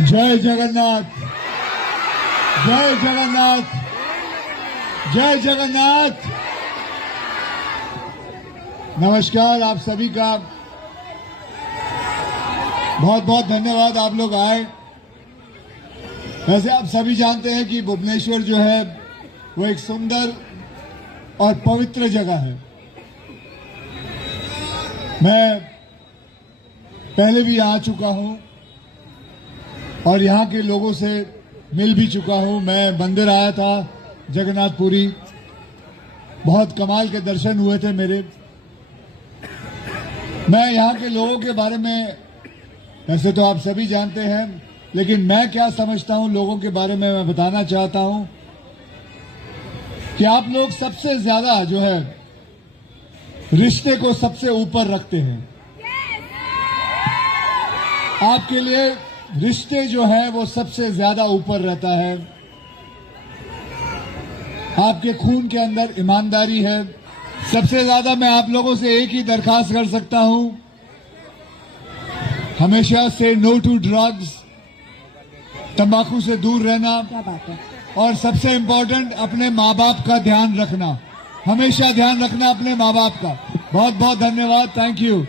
जय जगन्नाथ, जय जगन्नाथ, जय जगन्नाथ। नमस्कार, आप सभी का बहुत बहुत धन्यवाद। आप लोग आए। वैसे आप सभी जानते हैं कि भुवनेश्वर जो है वो एक सुंदर और पवित्र जगह है। मैं पहले भी आ चुका हूं और यहाँ के लोगों से मिल भी चुका हूं। मैं मंदिर आया था जगन्नाथपुरी, बहुत कमाल के दर्शन हुए थे मेरे। मैं यहाँ के लोगों के बारे में वैसे तो आप सभी जानते हैं, लेकिन मैं क्या समझता हूं लोगों के बारे में मैं बताना चाहता हूं कि आप लोग सबसे ज्यादा जो है रिश्ते को सबसे ऊपर रखते हैं। आपके लिए रिश्ते जो है वो सबसे ज्यादा ऊपर रहता है। आपके खून के अंदर ईमानदारी है। सबसे ज्यादा मैं आप लोगों से एक ही दरखास्त कर सकता हूं, हमेशा से नो टू ड्रग्स, तंबाकू से दूर रहना। क्या बात है। और सबसे इम्पोर्टेंट, अपने माँ बाप का ध्यान रखना। हमेशा ध्यान रखना अपने माँ बाप का। बहुत बहुत धन्यवाद। Thank you.